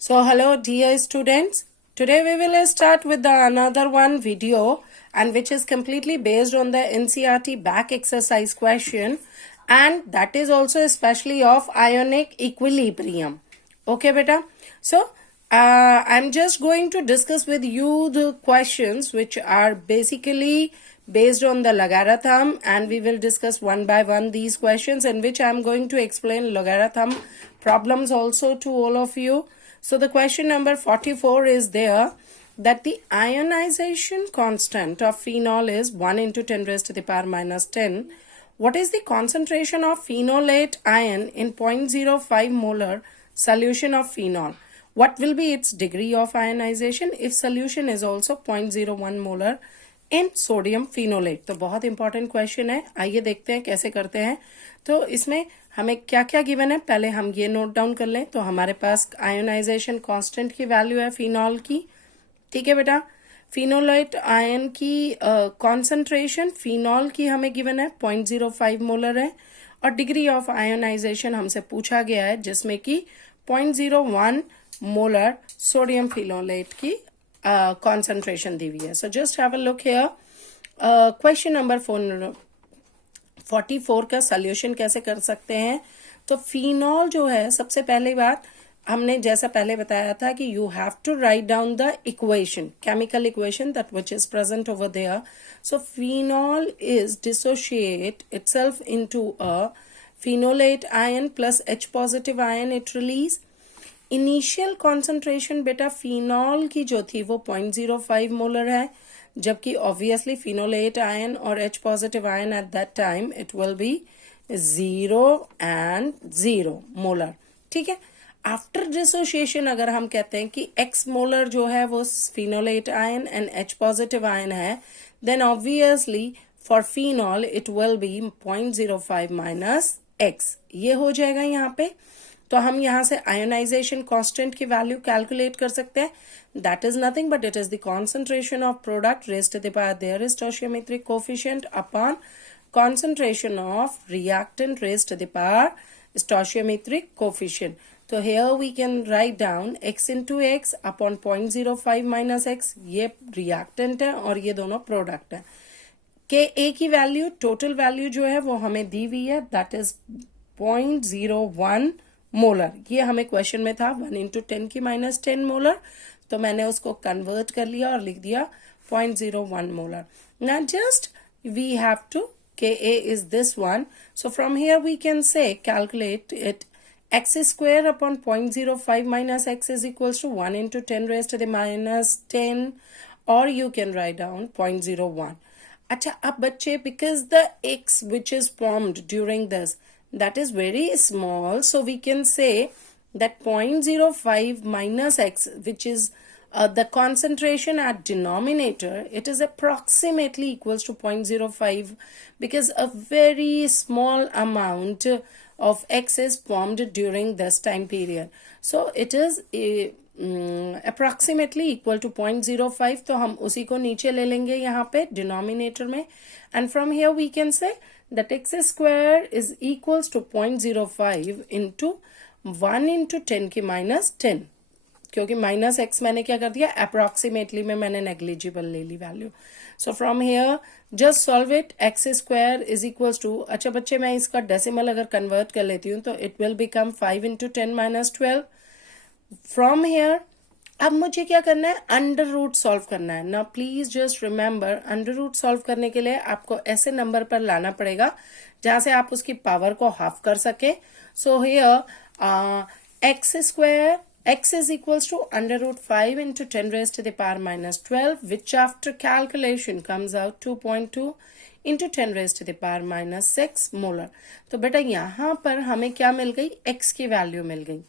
So hello dear students, today we will start with the another one video and which is completely based on the NCERT back exercise question and that is also especially of ionic equilibrium. Okay beta, so I'm just going to discuss with you the questions which are basically based on the logarithm and we will discuss one by one these questions in which I'm going to explain logarithm problems also to all of you. So the question number 44 is there that the ionization constant of phenol is 1 into 10 raised to the power minus 10. What is the concentration of phenolate ion in 0.05 molar solution of phenol? What will be its degree of ionization if solution is also 0.01 molar in sodium phenolate? तो बहुत important question है, आइए देखते हैं कैसे करते हैं. तो इसमें हमें क्या क्या गिवन है पहले हम ये नोट डाउन कर लें. तो हमारे पास आयोनाइजेशन कांस्टेंट की वैल्यू है फिनॉल की. ठीक है बेटा, फिनोलेट आयन की कॉन्सेंट्रेशन फिनॉल की हमें गिवन है 0.05 मोलर है और डिग्री ऑफ आयोनाइजेशन हमसे पूछा गया है जिसमें कि 0.01 मोलर सोडियम फिनोलेट की concentration दी हुई है. So just have a look here. Question number 44 का solution कैसे कर सकते हैं. तो फिनॉल जो है सबसे पहली बात हमने जैसा पहले बताया था कि you have to write down the equation, chemical equation that which is present over there. So phenol is dissociate itself into a phenolate ion plus H positive ion it release. Initial concentration बेटा phenol की जो थी वो 0.05 molar है जबकि obviously फिनोलेट ion और H positive ion at that time it will B 0 and 0 molar. ठीक है, आफ्टर डिसोसिएशन अगर हम कहते हैं कि X मोलर जो है वो phenolate ion and H positive ion है then obviously for phenol it will be 0.05 minus X. ये हो जाएगा यहाँ पे. तो हम यहाँ से आयोनाइजेशन कांस्टेंट की वैल्यू कैलकुलेट कर सकते हैं. That is nothing but it is the concentration of product raised to the power there is stoichiometric coefficient upon concentration of reactant raised to the power stoichiometric coefficient. तो here we can write down x into x upon 0.05 minus x. ये reactant है और ये दोनों product है. के ए की value total value जो है वो हमें दी हुई है दैट इज 0.01 मोलर. ये हमें क्वेश्चन में था 1 इंटू 10 की माइनस 10 मोलर. तो मैंने उसको कन्वर्ट कर लिया और लिख दिया 0.01 molar. Now just we have to K A is this one. So from here we can say calculate it x square upon 0.05 minus x is equals to 1 into 10 raised to the minus 10 और you can write down 0.01. अच्छा, अब बच्चे because the x which is formed during this that is very small, so we can say that 0.05 minus x which is the concentration at denominator, it is approximately equals to 0.05 because a very small amount of x is formed during this time period. So it is approximately equal to 0.05. तो हम उसी को नीचे ले लेंगे यहाँ पे denominator में and from here we can say that x square is equals to 0.05 into 1 into 10 की माइनस 10. क्योंकि माइनस एक्स मैंने क्या कर दिया अप्रोक्सीमेटली में मैंने नेग्लिजिबल ले ली value. So from here just solve it. X square is equals to, अच्छा बच्चे मैं इसका डेसिमल अगर कन्वर्ट कर लेती हूँ तो it will become 5 into 10 minus 12. From here अब मुझे क्या करना है अंडर रूट सॉल्व करना है. ना please just remember under root solve करने के लिए आपको ऐसे नंबर पर लाना पड़ेगा जहां से आप उसकी पावर को हाफ कर सके. So here x square x is equals to under root 5 into 10 raised to the power minus 12 which after calculation comes out 2.2 into 10 raised to the power minus 6 molar. तो बेटा यहाँ पर हमें क्या मिल गई x की वैल्यू मिल गई.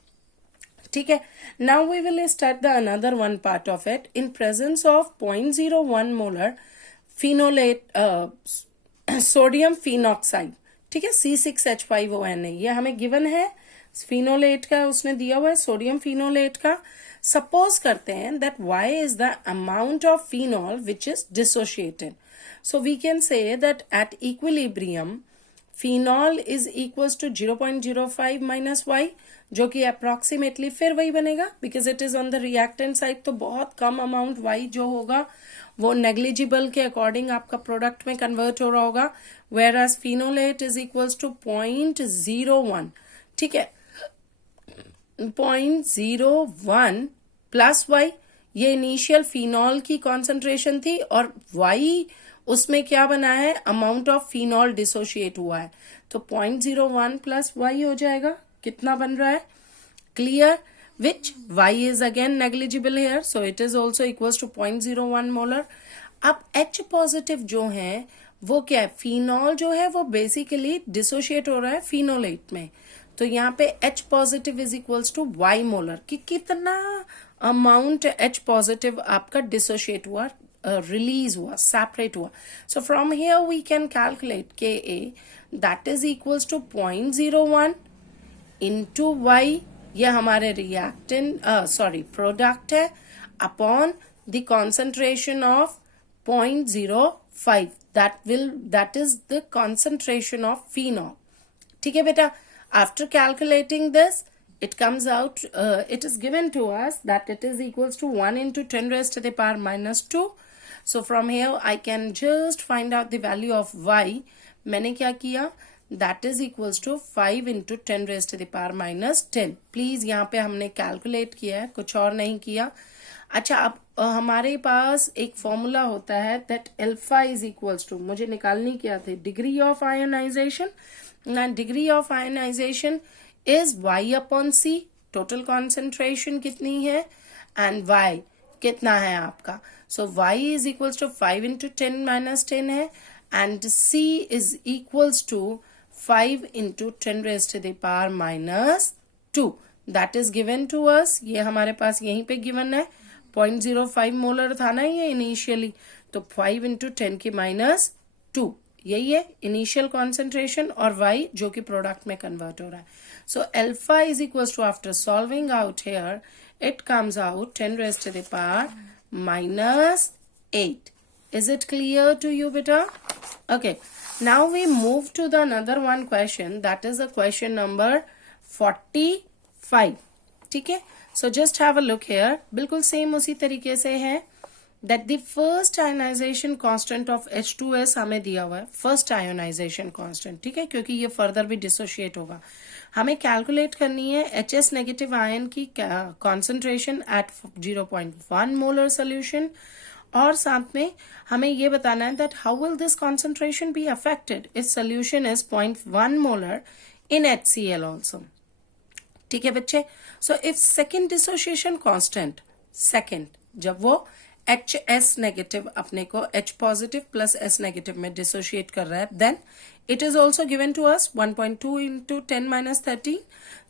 ठीक है, now we will start the another one part of it. In presence of 0.01 molar phenolate sodium phenoxide, ठीक है, C6H5ON है, ये हमें गिवन है. फिनोलेट का उसने दिया हुआ है सोडियम फिनोलेट का. सपोज करते हैं that y is the amount of phenol which is dissociated. So we can say that at equilibrium phenol is equals to 0.05 minus y. जो कि अप्रोक्सीमेटली फिर वही बनेगा because it is on the reactant side, तो बहुत कम amount Y जो होगा वो नेग्लिजिबल के अकॉर्डिंग आपका प्रोडक्ट में कन्वर्ट हो रहा होगा, whereas phenolate is equals to 0.01, ठीक है, 0.01 प्लस वाई, ये इनिशियल फिनॉल की कॉन्सेंट्रेशन थी और वाई उसमें क्या बना है, अमाउंट ऑफ फिनॉल डिसोशिएट हुआ है, तो 0.01 प्लस वाई हो जाएगा, कितना बन रहा है, clear, which Y is again negligible here, so it is also equals to 0.01 molar. अब H पॉजिटिव जो है वो क्या है, फिनॉल जो है वो बेसिकली डिसोशिएट हो रहा है फिनोलेट में, तो यहाँ पे H positive is equals to Y molar, कि कितना अमाउंट H पॉजिटिव आपका डिसोशिएट हुआ, रिलीज हुआ, सेपरेट हुआ। So from here we can calculate Ka that is equals to 0.01 into Y, ये हमारे रिएक्टेंट प्रोडक्ट है, upon the concentration of 0.05, that is the concentration of phenol, ठीक है बेटा। After calculating this, it comes out, it is given to us that it is equals to 1 into 10 raised to the power minus 2. So from here I can just find out the value of y. मैंने क्या किया, that is equals to 5 into 10 raised to the power minus 10. Please यहाँ पे हमने calculate किया है, कुछ और नहीं किया। अच्छा, अब हमारे पास एक फॉर्मूला होता है that alpha is equals to, मुझे निकालनी क्या थी, डिग्री ऑफ आयोनाइजेशन, ना degree of ionization is y upon C, total concentration कितनी है एंड y कितना है आपका, so y is equals to 5 into 10 minus 10 है and c is equals to 5 into 10 raised to the power minus 2, that is given to us, ये हमारे पास यहीं पे गिवन है, 0.05 मोलर था ना ये इनिशियली, तो 5 इंटू 10 की माइनस 2, यही है इनिशियल कॉन्सेंट्रेशन, और y जो कि प्रोडक्ट में कन्वर्ट हो रहा है। So alpha is equals to, after solving out here it comes out 10 raised to the power minus 8. Is it clear to you beta? Okay, now we move to the another one question, that is the question number 45, ठीक है। So just have a look here, बिल्कुल same उसी तरीके से है, that the first ionization constant of H2S हमें दिया हुआ है, first ionization constant, ठीक है, क्योंकि ये फर्दर भी डिसोशिएट होगा, हमें कैलकुलेट करनी है HS नेगेटिव आयन की कॉन्सेंट्रेशन एट 0.1 मोलर सोल्यूशन, और साथ में हमें ये बताना है that how will this concentration be affected if solution is 0.1 molar in HCl also, ठीक है बच्चे। So if second dissociation constant, second जब वो HS नेगेटिव अपने को H positive plus S negative में डिसोशिएट कर रहा है, then it is also given to us 1.2 into 10 minus 13,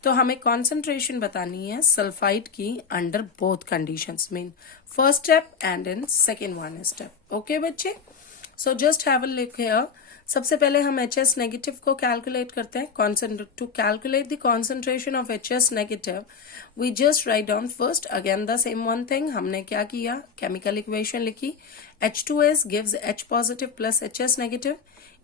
तो हमें कॉन्सेंट्रेशन बतानी है सल्फाइड की under both conditions, mean first step and in second one step, okay बच्चे। So just have a look here, सबसे पहले हम HS नेगेटिव को कैलकुलेट करते हैं, to calculate the concentration of HS negative we just write down first again the same one thing, हमने क्या किया, केमिकल इक्वेशन लिखी, H2S gives H positive plus HS negative,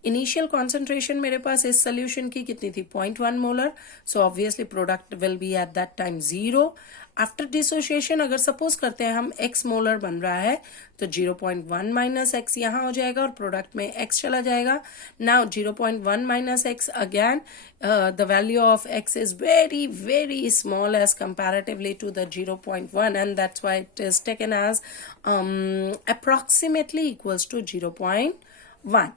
initial concentration मेरे पास इस solution की कितनी थी, 0.1 molar, so obviously product will be at that time 0। After dissociation अगर सपोज करते हैं हम x मोलर बन रहा है तो 0.1 माइनस x यहाँ हो जाएगा और प्रोडक्ट में x चला जाएगा। Now 0.1 minus x again the value of x is very very small as comparatively to the 0.1 and that's why it is taken as approximately equals to 0.1।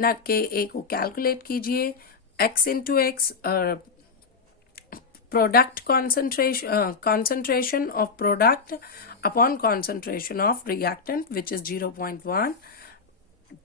ना Ka को calculate कीजिए, x into X product concentration of product upon concentration of reactant which is 0.1,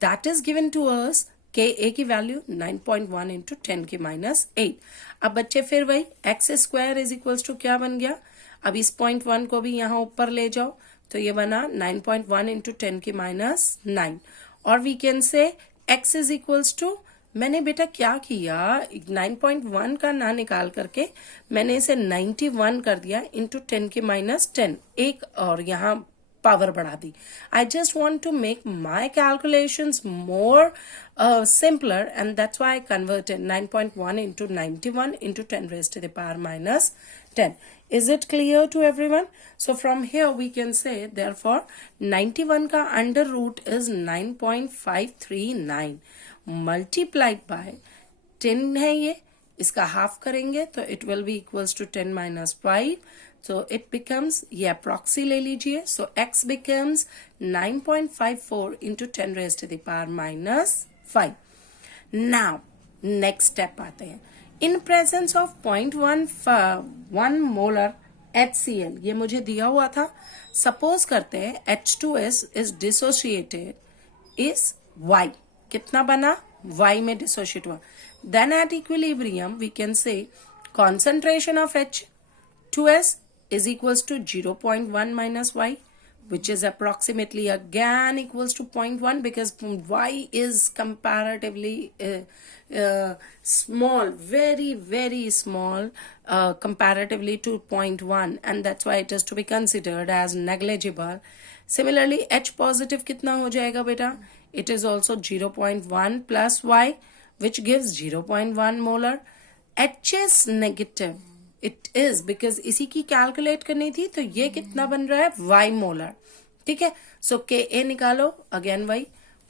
that is given to us Ka की value 9.1 into 10 की minus 8। अब बच्चे फिर वही x square is equals to क्या बन गया, अब इस 0.1 को भी यहाँ ऊपर ले जाओ तो ये बना 9.1 इंटू 10 की माइनस 9, और we can say x is equals to, मैंने बेटा क्या किया 9.1 का ना निकाल करके मैंने इसे 91 कर दिया इंटू 10 की माइनस 10, एक और यहाँ पावर बढ़ा दी। I just want to make my calculations more simpler and that's why I converted 9.1 into 91 into 10 raised to the power minus 10. Is it clear to everyone? So from here we can say therefore 91 का under root is 9.539 multiplied by 10 है ये, इसका half करेंगे तो it will be equals to 10 minus 5. So it becomes, ये proxy ले लीजिए, so x becomes 9.54 into 10 raised to the power minus 5. Now next step आते हैं. In presence of 0.1 molar HCl, ये मुझे दिया हुआ था. Suppose करते हैं H2S is dissociated is Y. कितना बना? Y में dissociate हुआ. Then at equilibrium we can say concentration of H2S is equals to 0.1 minus Y, which is approximately again equals to 0.1 because Y is comparatively small, very, very small comparatively to 0.1, and that's why it is to be considered as negligible. Similarly, H positive कितना हो जाएगा बेटा? It is also 0.1 plus Y, which gives 0.1 molar. HS negative it is because इसी की calculate करनी थी, तो ये कितना बन रहा है? Y molar. ठीक है, सो Ka निकालो, again y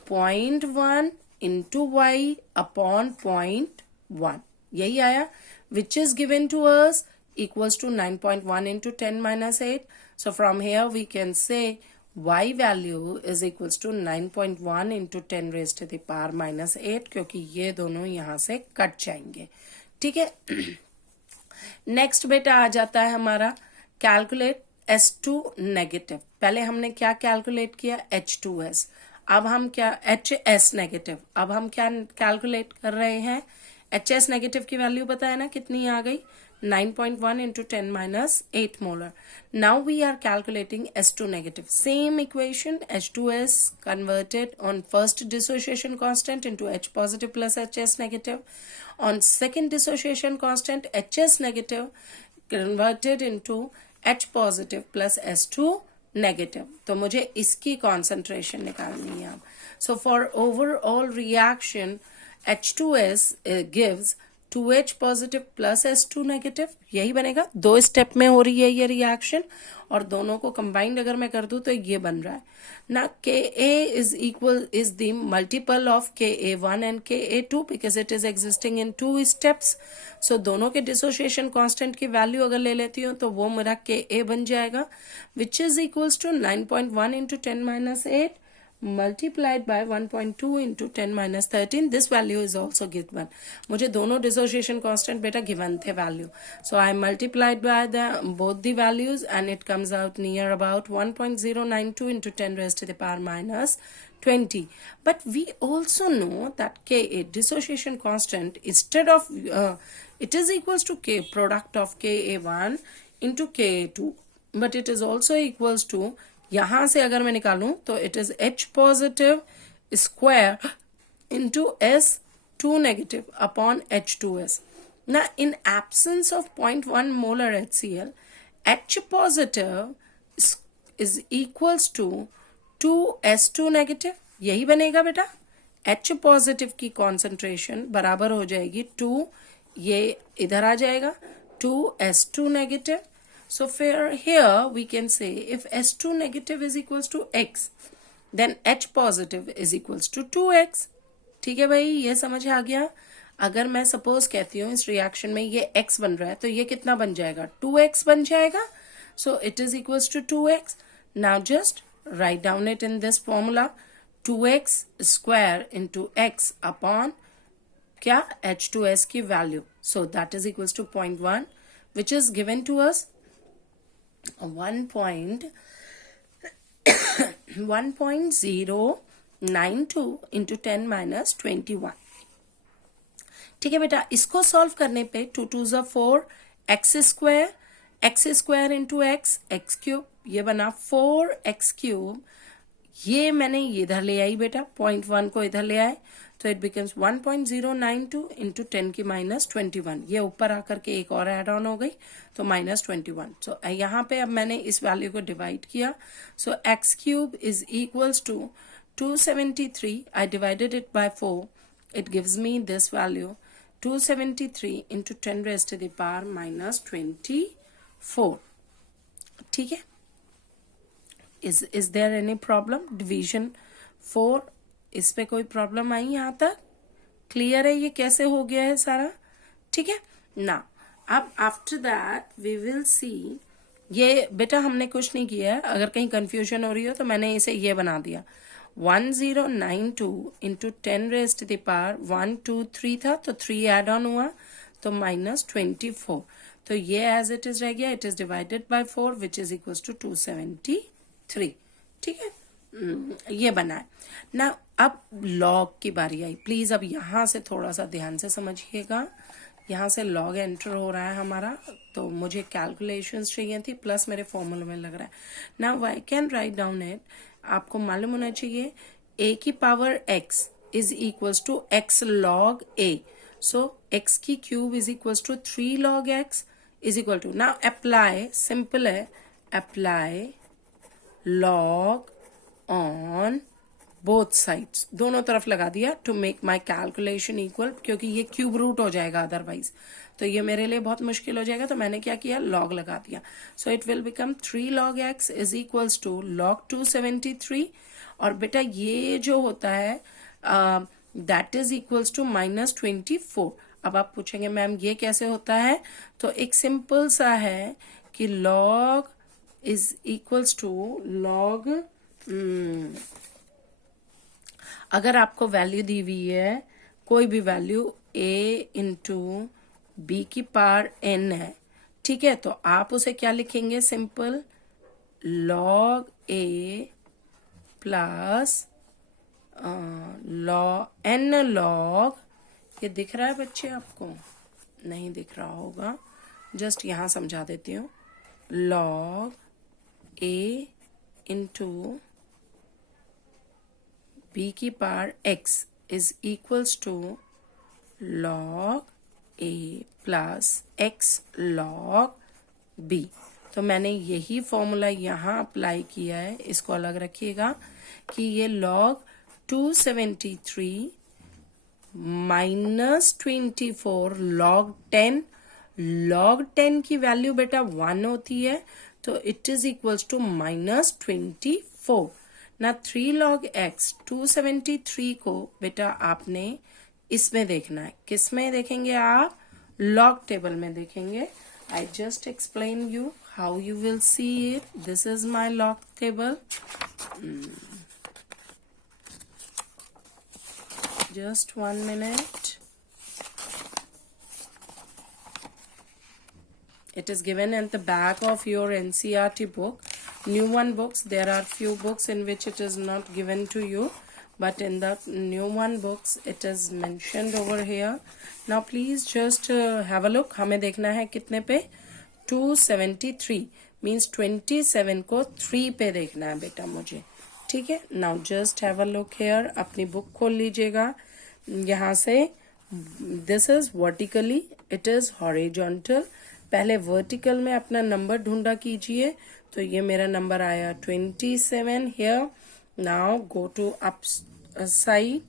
0.1 into y upon 0.1, यही आया, which is given to us equals to 9.1 into 10 minus 8. So from here we can say y value is equals to 9.1 into 10 raised to the power minus 8, क्योंकि ये दोनों यहाँ से cut जाएंगे. ठीक है. नेक्स्ट बेटा आ जाता है हमारा कैलकुलेट S2 नेगेटिव. पहले हमने क्या कैलकुलेट किया? H2S. अब हम क्या? HS negative. अब हम क्या कैलकुलेट कर रहे हैं? HS नेगेटिव की वैल्यू पता है ना कितनी आ गई? 9.1 into 10 minus 8 molar. Now we are calculating S2 negative. Same equation, H2S converted on first dissociation constant into H positive plus HS negative. On second dissociation constant, HS negative converted into H positive plus S2 negative. तो मुझे इसकी concentration निकालनी है. So for overall reaction, H2S gives 2H positive plus S2 negative, यही बनेगा. दो step में हो रही है ये रिएक्शन, और दोनों को कंबाइंड अगर मैं कर दूं तो ये बन रहा है ना. Ka is the multiple of Ka1 and Ka2 because it is existing in two steps. So दोनों के dissociation constant की वैल्यू अगर ले लेती हूँ तो वो मेरा Ka बन जाएगा, which is equals to 9.1 into 10 minus 8 multiplied by 1.2 into 10 minus 13. This value is also given. मुझे दोनों dissociation constant बेटा given थे value. So I multiplied by both the values and it comes out near about 1.092 into 10 raised to the power minus 20. But we also know that Ka dissociation constant instead of it is equals to K product of Ka1 into Ka2, but it is also equals to, यहां से अगर मैं निकालूं तो it is H positive square into S2 negative upon H2S. ना in absence of 0.1 molar HCl, H positive is equals to 2S2 negative, यही बनेगा बेटा. H पॉजिटिव की कॉन्सेंट्रेशन बराबर हो जाएगी 2, ये इधर आ जाएगा 2S2 negative. So here we can say if S2 negative is equals to X, then H positive is equals to 2X. ठीक है भाई, ये समझ आ गया. अगर मैं सपोज कहती हूँ इस रिएक्शन में ये X बन रहा है तो ये कितना बन जाएगा? 2X बन जाएगा. So it is equals to 2X. Now just write down it in this formula. 2X square into X upon क्या? H2S की value. So that is equals to 0.1, which is given to us 1.092 into 10 minus 21. ठीक है बेटा, इसको solve करने पे 2 2s are 4, x square into x cube, ये बना 4x क्यूब. ये मैंने इधर ले आई बेटा, 0.1 को इधर ले आए तो इट बिकम्स 1.092 इंटू 10 की माइनस 21. ये ऊपर आकर के एक और एड ऑन हो गई तो माइनस 21. सो यहाँ पे अब मैंने इस वैल्यू को डिवाइड किया. So x cube is equals to 273. I divided it by 4. It gives me this value 273 into 10 raised to the power minus 21. 4. ठीक है, is there any problem? Division 4, इस पे कोई प्रॉब्लम आई यहाँ तक? क्लियर है ये कैसे हो गया है सारा? ठीक है ना। अब after that we will see, ये बेटा हमने कुछ नहीं किया है, अगर कहीं कंफ्यूजन हो रही हो तो मैंने इसे ये बना दिया, 1092 into 10 raised to the power 1 2 3 था, तो 3 एड ऑन हुआ तो -24, तो ये एज इट इज रह गया, it is divided by 4 which is equal to 273. ठीक है, ये बना है ना। अब लॉग की बारी आई, प्लीज अब यहां से थोड़ा सा ध्यान से समझिएगा, यहाँ से लॉग एंटर हो रहा है हमारा, तो मुझे कैलकुलेशंस चाहिए थी प्लस मेरे फॉर्मूले में लग रहा है। Now I can write down it, आपको मालूम होना चाहिए a की power x is equals to x log a, so x की cube is equals to 3 log x is equal to, now apply, simple है, apply log on both sides, दोनों तरफ लगा दिया to make my calculation equal, क्योंकि ये cube root हो जाएगा अदरवाइज, तो ये मेरे लिए बहुत मुश्किल हो जाएगा, तो मैंने क्या किया, लॉग लगा दिया, so it will become 3 log x is equals to log 273, और बेटा ये जो होता है दैट इज इक्वल्स टू -24. अब आप पूछेंगे मैम ये कैसे होता है, तो एक सिंपल सा है कि log is equals to log, अगर आपको वैल्यू दी हुई है कोई भी वैल्यू a इंटू बी की पावर n है, ठीक है, तो आप उसे क्या लिखेंगे, simple log a plus n log, ये दिख रहा है बच्चे आपको? नहीं दिख रहा होगा, जस्ट यहां समझा देती हूँ, log a इंटू b की power x is equals to log a plus x log b. तो मैंने यही फॉर्मूला यहाँ अप्लाई किया है, इसको अलग रखिएगा कि ये log 273 -24 log 10 की वैल्यू बेटा 1 होती है, तो इट इज इक्वल्स टू -24. ना 3 log x 273 को बेटा आपने इसमें देखना है, किस में देखेंगे आप, लॉग टेबल में देखेंगे. I just explain you how you will see it. This is my log table. Just 1 minute. It is given at the back of your NCERT book. New one books, there are few books in which it is not given to you, but in the new one books it is mentioned over here. Now please just have a look. हमें देखना है कितने पे, 273 means 27 को 3 पे देखना है बेटा मुझे, ठीक है. Now just have a look here, अपनी बुक खोल लीजिएगा यहाँ से. This is vertically, it is horizontal. पहले वर्टिकल में अपना नंबर ढूंढा कीजिए, तो ये मेरा नंबर आया 27 here. Now go to up side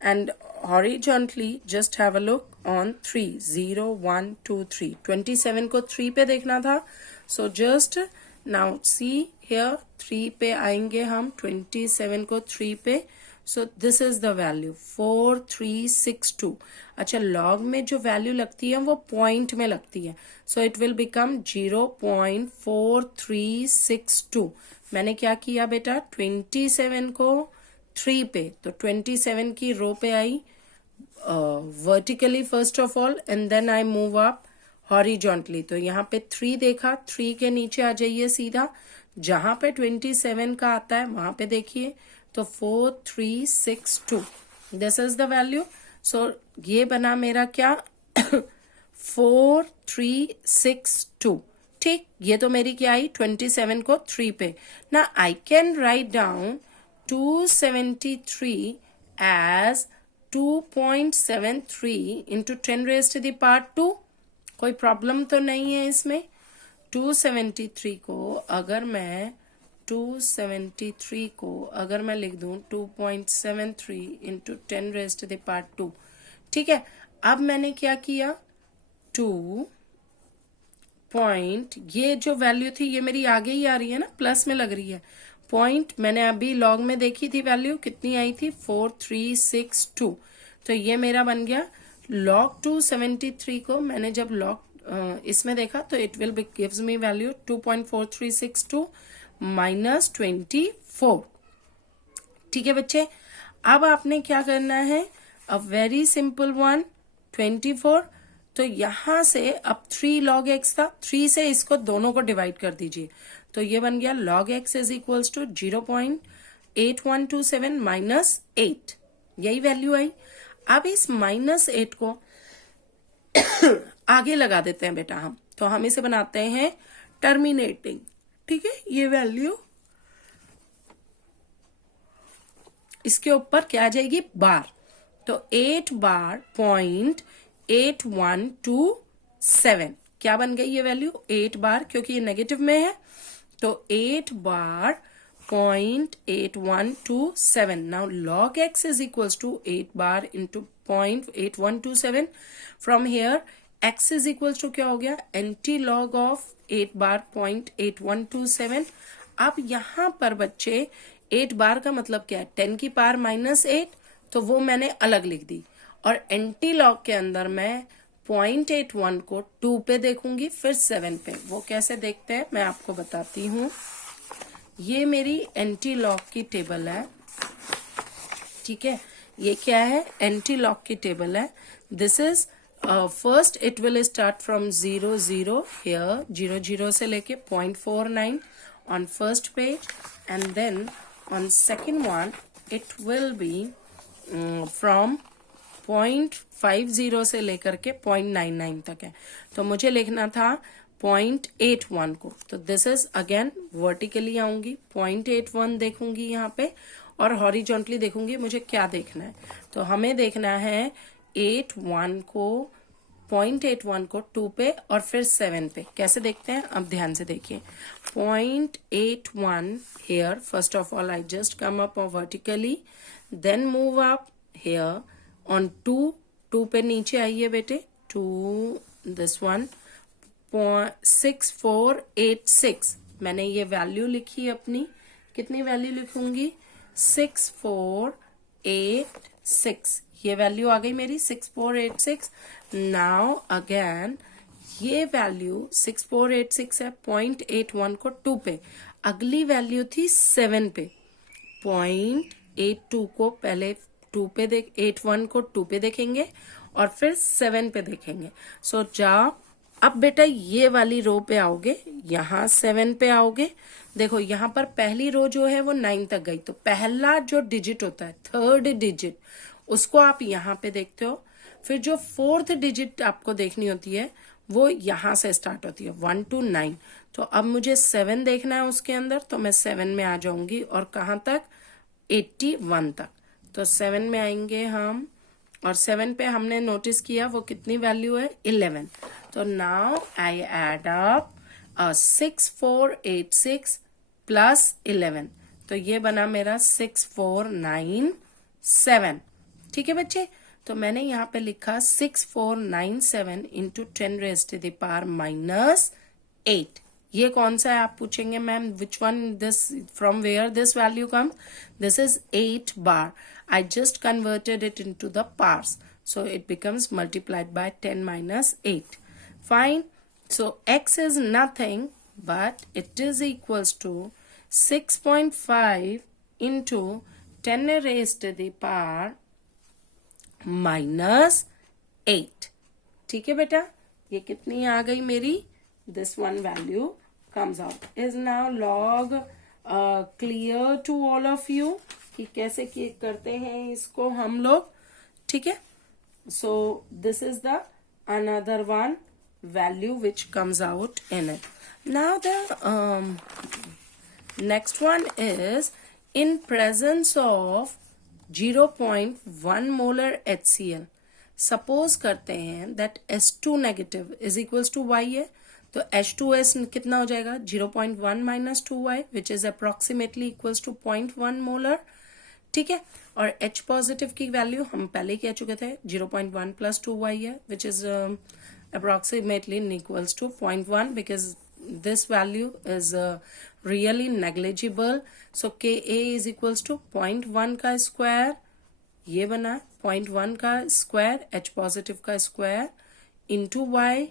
and horizontally just have a look on 3, 0 1 2 3. 27 को 3 पे देखना था, so just now see here 3 पे आएंगे हम, 27 को 3 पे, सो दिस इज द वैल्यू 4362. अच्छा, लॉग में जो वैल्यू लगती है वो पॉइंट में लगती है, सो इट विल बिकम 0.4362. मैंने क्या किया बेटा, 27 को 3 पे, तो 27 की रो पे I vertically first of all, and then I move up horizontally. तो यहाँ पे 3 देखा, 3 के नीचे आ जाइए सीधा, जहां पे 27 का आता है वहां पे देखिए, तो 4362. This is the value. So ये बना मेरा क्या 4362. ठीक, ये तो मेरी क्या आई 27 को 3 पे. ना I can write down 273 as 2.73 into 10 raised to the power 2. कोई प्रॉब्लम तो नहीं है इसमें. 273 को अगर मैं 273 को अगर मैं लिख दूं 2.73 into 10 raised to the power 2, ठीक है. अब मैंने क्या किया, 2 पॉइंट, ये जो वैल्यू थी ये मेरी आगे ही आ रही है ना, प्लस में लग रही है। पॉइंट मैंने अभी लॉग में देखी थी, वैल्यू कितनी आई थी 4362, तो ये मेरा बन गया log 273 को मैंने जब log इसमें देखा तो it will gives me value 2.4362 minus 24। ठीक है बच्चे, अब आपने क्या करना है, अ वेरी सिंपल वन, 24। तो यहां से अब 3 log x था, 3 से इसको दोनों को डिवाइड कर दीजिए, तो ये बन गया log x is equals to 0.8127 minus 8, यही वैल्यू आई। अब इस माइनस 8 को आगे लगा देते हैं बेटा हम, तो हम इसे बनाते हैं टर्मिनेटिंग। ठीक है, ये वैल्यू इसके ऊपर क्या आ जाएगी, बार, तो 8 बार 0.8127 क्या बन गई ये वैल्यू, 8 बार, क्योंकि ये नेगेटिव में है तो 8 बार 0.8127। Now log x is equals to 8 bar into 0.8127. From here x is equals to क्या हो गया, anti log of 8 bar 0.8127। अब यहाँ पर बच्चे 8 बार का मतलब क्या है, 10 की पावर माइनस 8, तो वो मैंने अलग लिख दी, और एंटी लॉग के अंदर मैं 0.81 को 2 पे देखूंगी, फिर 7 पे। वो कैसे देखते हैं मैं आपको बताती हूँ। ये मेरी एंटी लॉग की टेबल है, ठीक है, ये क्या है, एंटी लॉग की टेबल है। This is first it will start from 0 0 here, 0 0 से लेके 0.49 on first page, and then on second one it will be from 0.50 से लेकर के 0.99 तक है। तो मुझे लिखना था 0.81 को, तो दिस इज अगेन वर्टिकली आऊंगी, 0.81 देखूंगी यहाँ पे, और हॉरिजॉन्टली देखूंगी। मुझे क्या देखना है, तो हमें देखना है 0.81 को 2 पे और फिर 7 पे। कैसे देखते हैं, अब ध्यान से देखिए। 0.81 here, first of all I just come up vertically, then move up here on 2 पे नीचे आइए बेटे, 2 this one 6486 मैंने ये वैल्यू लिखी अपनी, कितनी वैल्यू लिखूंगी, 6486, ये वैल्यू आ गई मेरी 6486। नाउ अगेन ये वैल्यू 6486 है, 0.81 को 2 पे, अगली वैल्यू थी 7 पे, 0.82 को पहले 2 पे 81 को 2 पे देखेंगे और फिर 7 पे देखेंगे। सो जाओ अब बेटा ये वाली रो पे आओगे, यहाँ 7 पे आओगे। देखो यहाँ पर पहली रो जो है वो 9 तक गई, तो पहला जो डिजिट होता है, थर्ड डिजिट, उसको आप यहाँ पे देखते हो। फिर जो फोर्थ डिजिट आपको देखनी होती है वो यहाँ से स्टार्ट होती है, 1 to 9। तो अब मुझे 7 देखना है उसके अंदर, तो मैं 7 में आ जाऊंगी, और कहाँ तक, 81 तक। तो 7 में आएंगे हम, और 7 पे हमने नोटिस किया वो कितनी वैल्यू है, 11। तो now I add up 6486 plus 11, तो ये बना मेरा 6497। ठीक है बच्चे, तो मैंने यहाँ पे लिखा 6497 इंटू 10 raised to the power minus 8। ये कौन सा है आप पूछेंगे, ma'am which one this, from where this value come, this is 8 बार। I just converted it into the powers, so it becomes multiplied by 10 minus 8. Fine. So x is nothing but it is equals to 6.5 into 10 raised to the power minus 8. ठीक है बेटा, ये कितनी आ गई मेरी, this one value comes out, is now log clear to all of you कि कैसे करते हैं इसको हम लोग। ठीक है, so this is the another one value which comes out in it. Now the next one is in presence of 0.1 molar HCl, suppose करते हैं that H2 negative is equals to Y है, तो H2S कितना हो जाएगा, 0.1 minus 2Y which is approximately equals to 0.1 molar. ठीक है, और H पॉजिटिव की वैल्यू हम पहले कह चुके थे, 0.1 प्लस 2Y है which is approximately equals to 0.1 because this value is really negligible. So Ka is equals to 0.1 का स्क्वायर, ये बना 0.1 का स्क्वायर H पॉजिटिव का स्क्वायर इंटू y,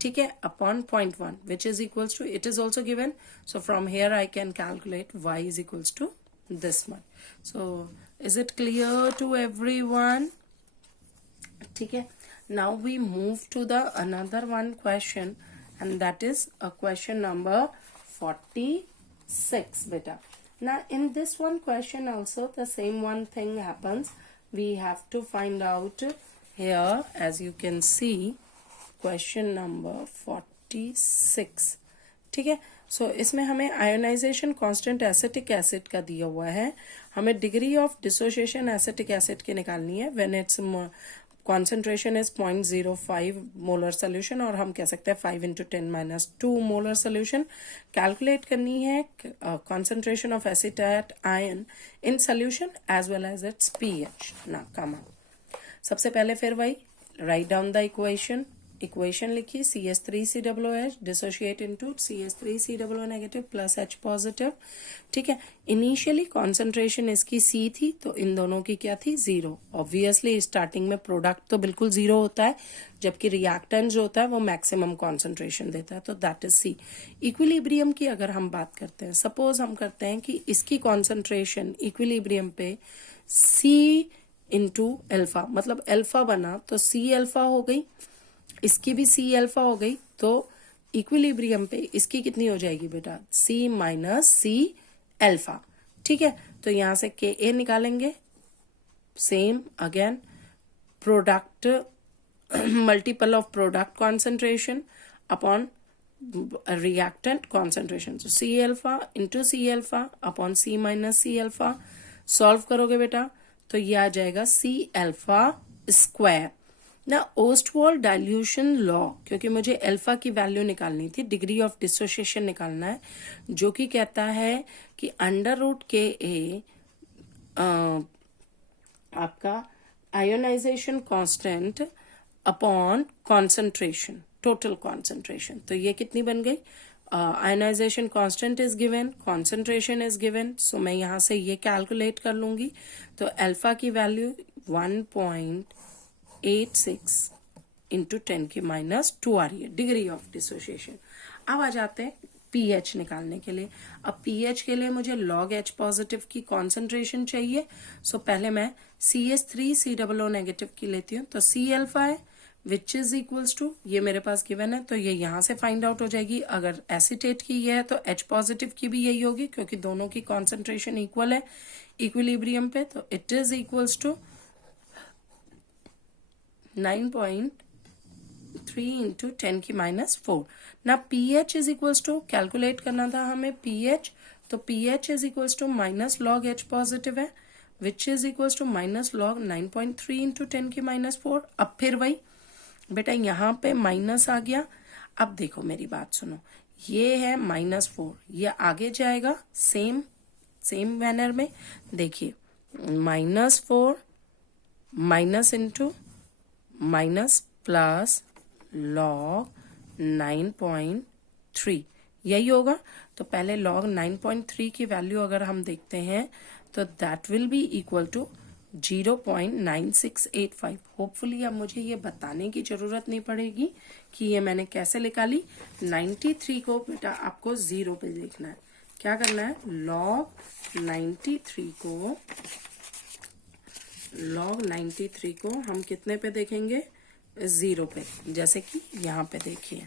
ठीक है, upon 0.1 which is equals to, it is also given, so from here I can calculate y is equals to this much. So is it clear to everyone? ठीक है. Now we move to the another one question, and that is a question number 46 beta. Now in this one question also the same one thing happens. We have to find out here, as you can see, question number 46. ठीक है. सो इसमें हमें ionisation constant acetic acid का दिया हुआ है. हमें degree of dissociation acetic acid की निकालनी है when it's concentration is 0.05 molar solution, और हम कह सकते हैं 5 × 10⁻² मोलर सोल्यूशन. कैलकुलेट करनी है concentration of acetate ion in solution as well as its pH. ना कमा सबसे पहले फिर वही राइट डाउन द इक्वेशन लिखी. CH3COOH dissociate into CH3COO negative plus H positive. ठीक है. इनिशियली कॉन्सेंट्रेशन इसकी C थी, तो इन दोनों की क्या थी? 0. ऑब्वियसली स्टार्टिंग में प्रोडक्ट तो बिल्कुल 0 होता है, जबकि रिएक्टेंट जो होता है वो मैक्सिमम कॉन्सेंट्रेशन देता है, तो दैट इज C. इक्विलिब्रियम की अगर हम बात करते हैं, सपोज हम करते हैं कि इसकी कॉन्सेंट्रेशन इक्विलिब्रियम पे C इंटू एल्फा, मतलब एल्फा बना तो C एल्फा हो गई, इसकी भी C अल्फा हो गई, तो इक्विलिब्रियम पे इसकी कितनी हो जाएगी बेटा? C minus C alpha. ठीक है. तो यहां से Ka निकालेंगे. Same again product multiple of product concentration upon reactant concentration. तो C alpha into C alpha upon C minus C alpha. Solve करोगे बेटा तो ये आ जाएगा C अल्फा स्क्वायर. ना ओस्टवॉल्ड डाइल्यूशन लॉ, क्योंकि एल्फा अल्फा की वैल्यू निकालनी थी, डिग्री ऑफ डिसोसिएशन निकालना है, जो कि कहता है कि √Ka आपका ionization constant upon concentration, total concentration. तो ये कितनी बन गई? Ionization constant is given, concentration is given, so मैं यहां से ये कैलकुलेट कर लूंगी. तो अल्फा की वैल्यू 1.86 इंटू 10⁻² आ रही है, डिग्री ऑफ डिसोसिएशन. अब आ जाते हैं पीएच निकालने के लिए. अब पीएच के लिए मुझे लॉग H पॉजिटिव की कॉन्सेंट्रेशन चाहिए. सो पहले मैं CH3COO नेगेटिव की लेती हूँ. तो C अल्फा है विच इज इक्वल्स टू, ये मेरे पास गिवन है, तो ये यहां से फाइंड आउट हो जाएगी. अगर एसिटेट की ये है तो H पॉजिटिव की भी यही होगी, क्योंकि दोनों की कॉन्सेंट्रेशन इक्वल है इक्विलिब्रियम पे. तो it is equals to 9.3 into 10⁻⁴. ना pH is equals to, calculate करना था हमें पीएच, तो pH is equals to minus log H positive है which is equals to minus log 9.3 into 10⁻⁴. अब फिर वही बेटा यहाँ पे माइनस आ गया. अब देखो मेरी बात सुनो, ये है -4, ये आगे जाएगा सेम मैनर में. देखिए -4 minus into minus plus log 9.3 यही होगा. तो पहले लॉग 9.3 की वैल्यू अगर हम देखते हैं तो that will be equal to 0.9685. Hopefully अब मुझे ये बताने की जरूरत नहीं पड़ेगी कि ये मैंने कैसे निकाली. 93 को बेटा आपको 0 पे लिखना है. क्या करना है? लॉग 93 को हम कितने पे देखेंगे? 0 पे. जैसे कि यहाँ पे देखिए,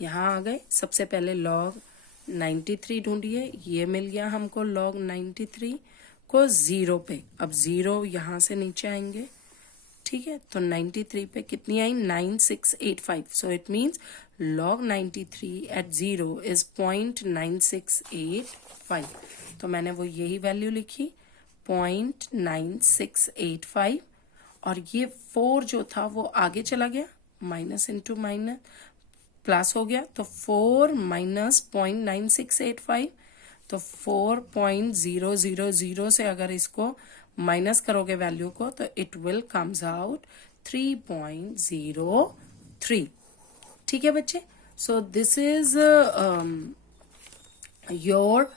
यहाँ आ गए. सबसे पहले लॉग 93 ढूंढिए, ये मिल गया हमको लॉग 93 को 0 पे. अब 0 यहाँ से नीचे आएंगे. ठीक है. तो 93 पे कितनी आई? 9685. So it means log 93 at 0 is 0.9685. तो मैंने वो यही वैल्यू लिखी 0.9685. और ये 4 जो था वो आगे चला गया, माइनस इंटू माइनस प्लस हो गया. तो 4 माइनस 0.9685, तो 4.000 से अगर इसको माइनस करोगे वैल्यू को तो इट विल कम्स आउट 3.03. ठीक है बच्चे. So this is your